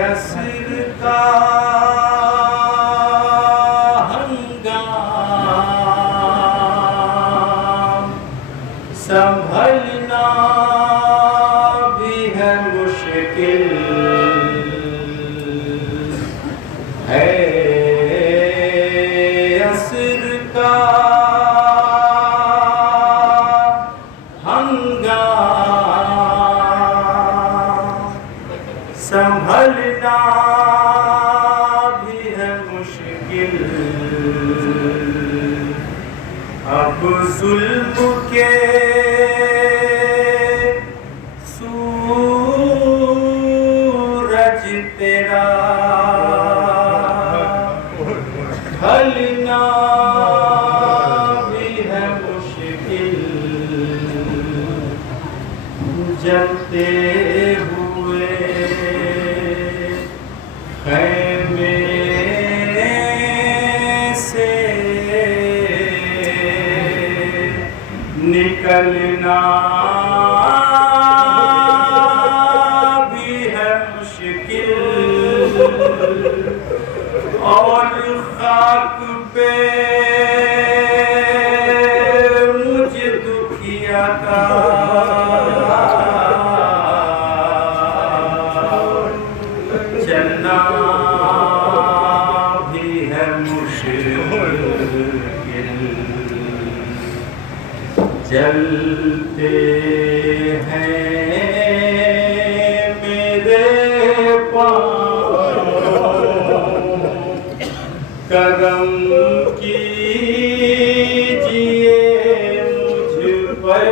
असर का हंगाम संभलना भी है मुश्किल है। असर का संभलना भी है मुश्किल। अब जुल्म के सूरज तेरा ढलना भी है मुश्किल। जलते हुए खैमे से निकलना भी है मुश्किल। और खाक पे मुझ दुखिया का चलना भी है मुश्किल। जलते हैं मेरे पाँव करम कीजिए मुझ पर।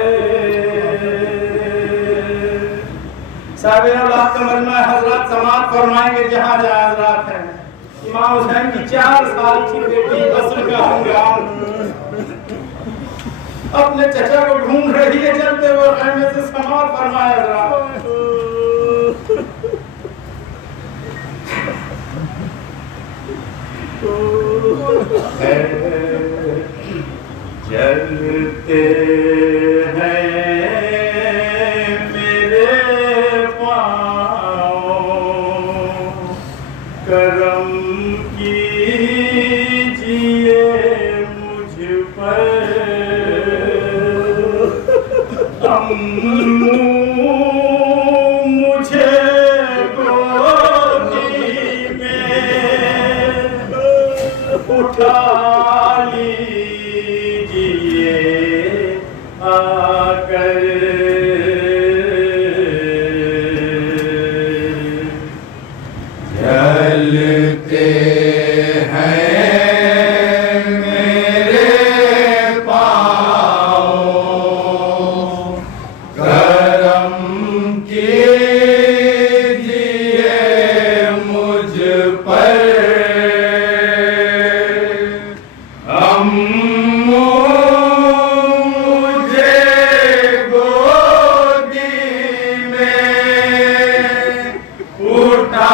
साहब का मजमा हजरत समात फरमाएंगे जहाँ जहाँ हजरत है। इमाम हुसैन की 4 साल की बेटी असर का हंगाम अपने चचा को ढूंढ रही है। चलते हुए खैमे से समात फरमाया जलते हैं करम कीजिए मुझ पर। अम्मू मुझे गोदी में उठा लीजिए आकर। जलते हैं मेरे पाँव करम कीजिए मुझ पर। अम्मू मुझे गोदी में उठा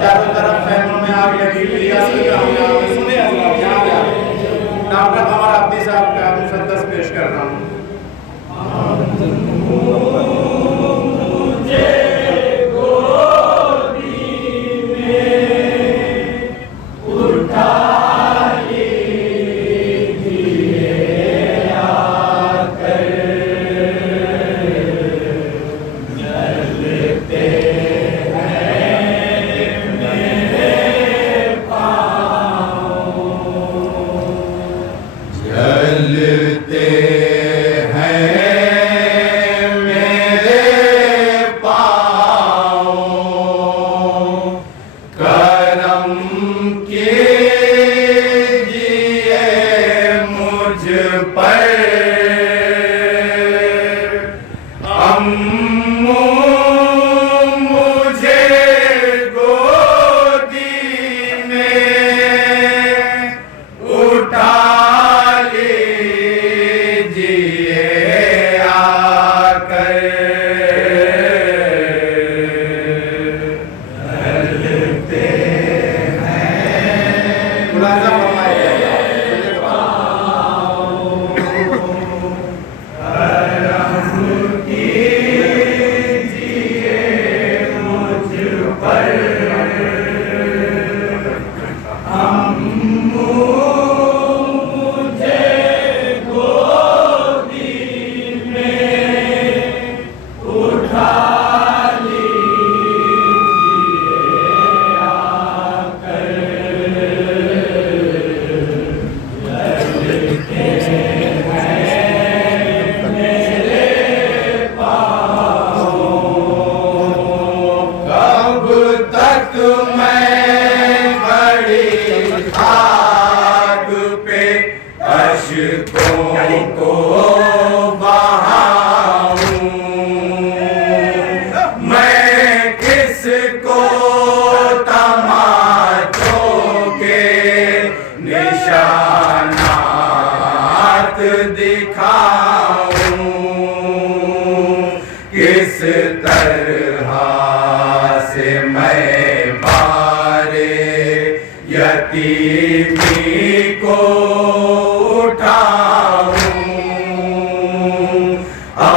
चारों तरफ फैमों में आग लगी हुई है। सुने डॉक्टर कमर अब्दी साहब का मुसद्दस पेश कर रहा हूँ।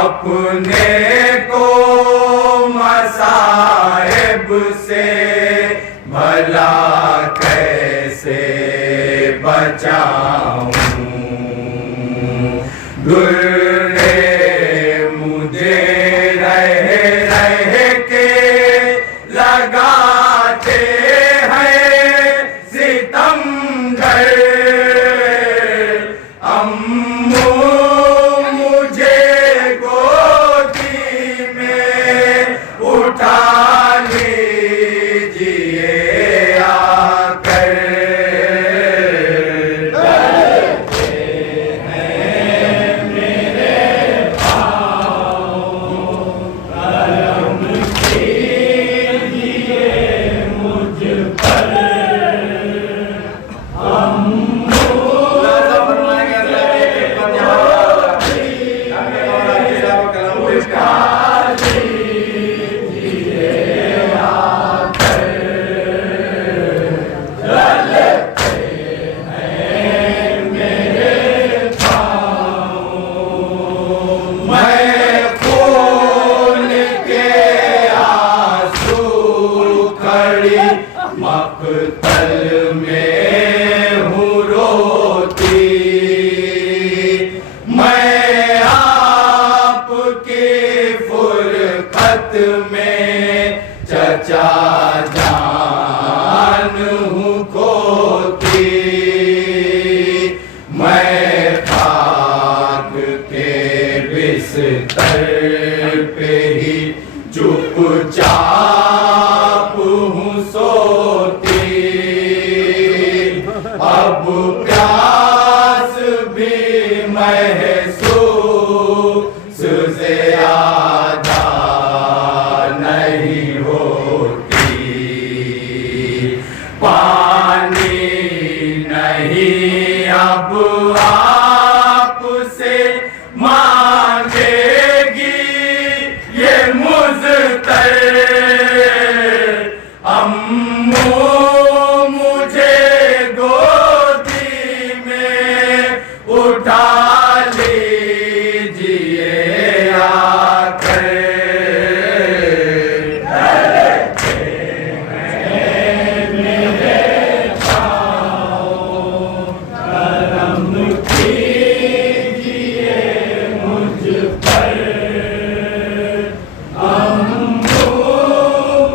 अपने को मसाइब से भला कैसे बचाऊं। दुर्रे मुझे रह रह के लगाते हैं सितमगर। अम्मू मुझे गोदी में उठा लीजिए आकर। मक़तल में हूँ रोती, मैं आपकी फुरक़त में चचा जान हूँ खोती। मैं खाक के बिस्तर पे ही चुपचाप हूँ सोती। अब प्यास भी महसूस ज़्यादा नहीं होती। पानी नहीं अब आपसे मांगेगी ये मुज़तर। अम्मू मुझे गोदी में उठा लीजिए आकर। मेरे पाँव करम कीजिए मुझ पर। अम्मू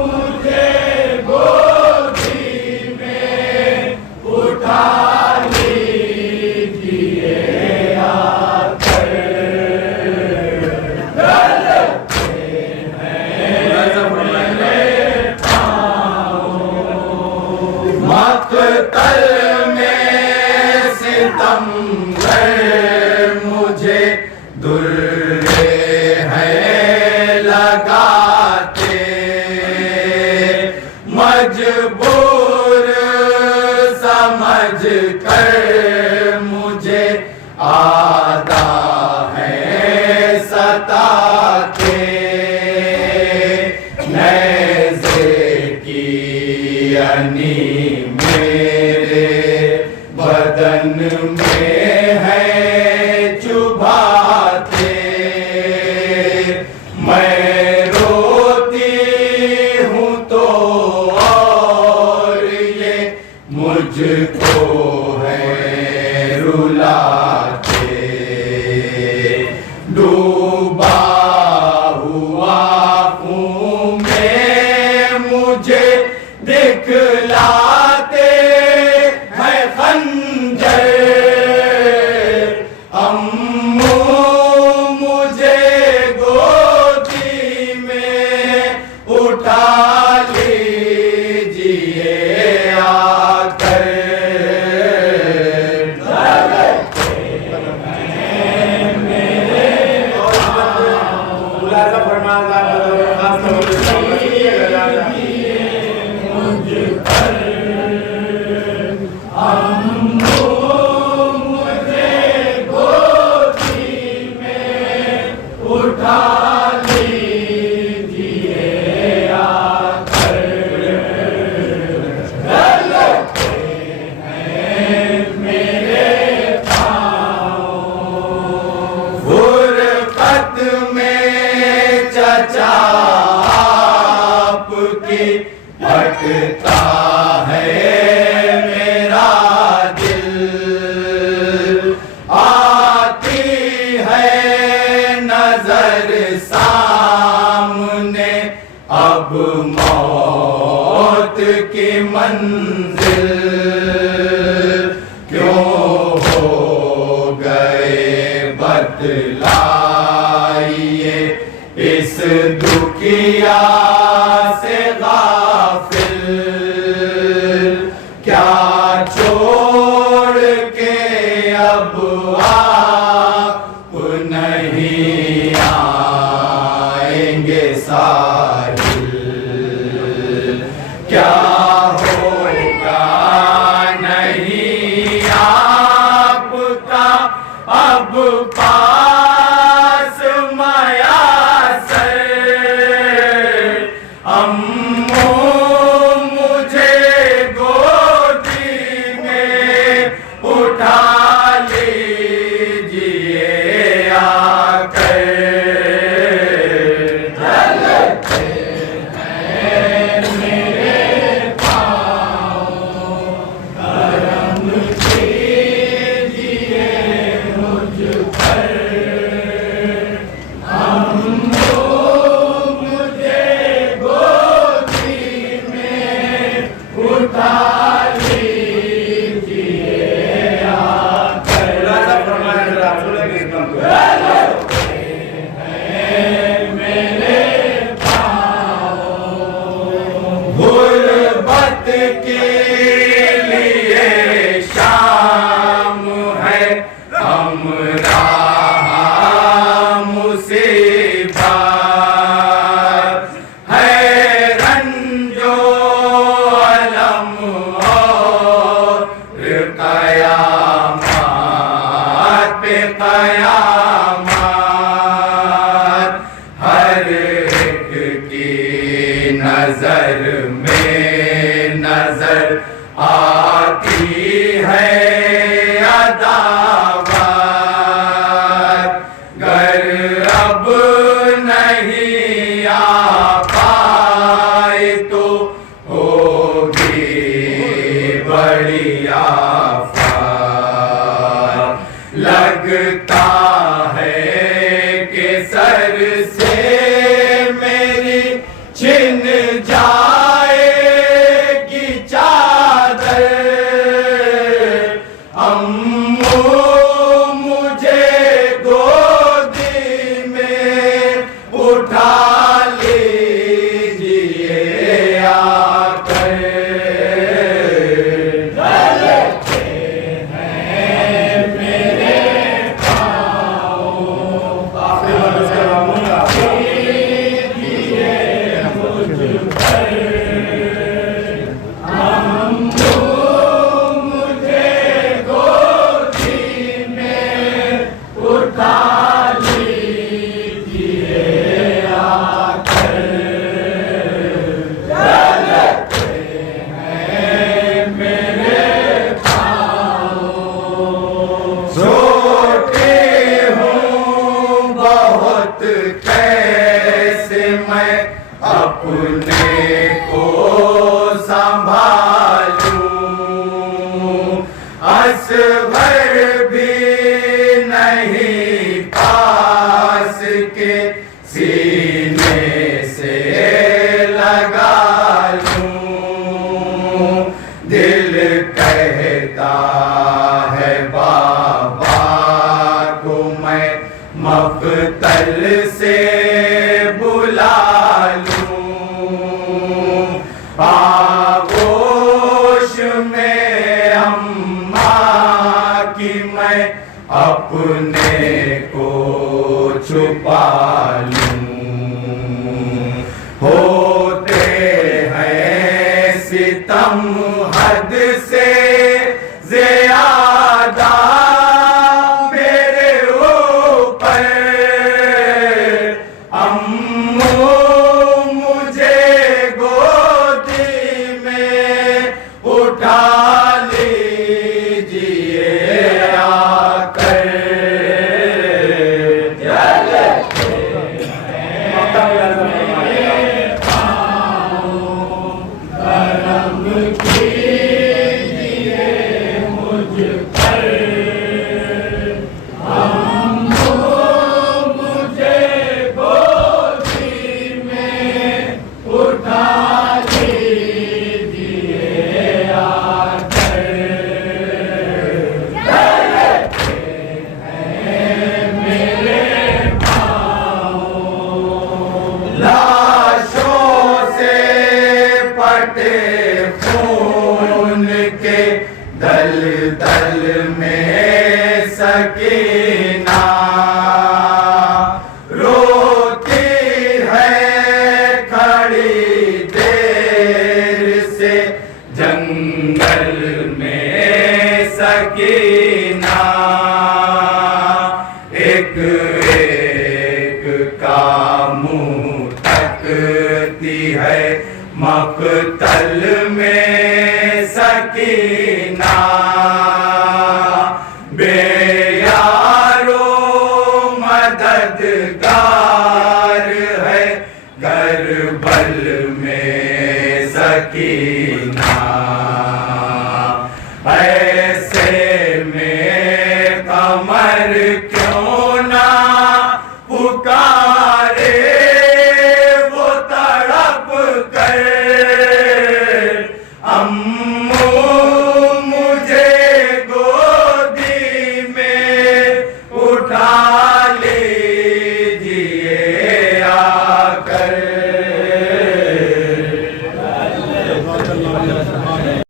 मुझे गोदी में उठा लीजिए आकर। गलते हैं मेरे पाँव मक़तल में सितमगर। मुझे दुर्रे हैं लगाते, मजबूर समझ कर मुझे आदा है सताते। नेज़े की यानी मेरे बदन में है चुभाते। मैं रोती हूँ तो और ये मुझको है रुलाते। डूबा हुआ खून में मुझे दिखलाते हैं खंजर। अम्मू मुझे गोदी में उठा लीजिए आकर। मुलाज़ा फरमाया खास तौर पे मुझ पर। अम्मू मुझे गोदी में उठा लीजिए आकर। गलते हैं मेरे पाँव फुरक़त में अब मौत की मंजिल क्यों हो गए बतलाइए इस दुखिया से गाफिल, क्या छोड़ के अब आप नहीं आएंगे साहिल, क्या होगा नहीं आपका अब पास मयासर, अम्मू मुझे गोदी में उठा लीजिए आकर, जलते हैं मेरे पाँव करम कीजिए मुझ पर, अम्मू मुझे गोदी में उठा लीजिए आकर, गुर्बत के लिए शाम है हमरा मुसीबत है, रंजो अलम और कयामत पे कयामत, हर एक की नजर में नजर आती है अदावत, गर अब नहीं आ पाए तो होगी बड़ी आफत, लगता है कि सर से मेरी छिन जाएगी चादर, अम्मू मुझे गोदी में उठा लीजिए आकर, जलते हैं मेरे पाँव कीजिए मुझ पर, अम्मू मुझे गोदी में उठा लीजिए आकर, जलते हैं मेरे पाँव, सोते हूँ बहुत कैसे मैं अपने को संभालूं, असगर भी नहीं पास के सीने से लगा लूं, दिल कहता है बाबा को मैं मक्तल से बुला लूं, आगोश में अम्मा की मैं अपने को छुपा लूं, होते हैं सितम हद से ज़्यादा मेरे ऊपर, अम्मू मुझे गोदी में उठा लीजिए आकर, जलते हैं मेरे पाँव करम की काटे खून के दल दल में सकीना रोती है खड़ी देर से जंगल में सकीना एक एक का मुंह तकती है मकतल में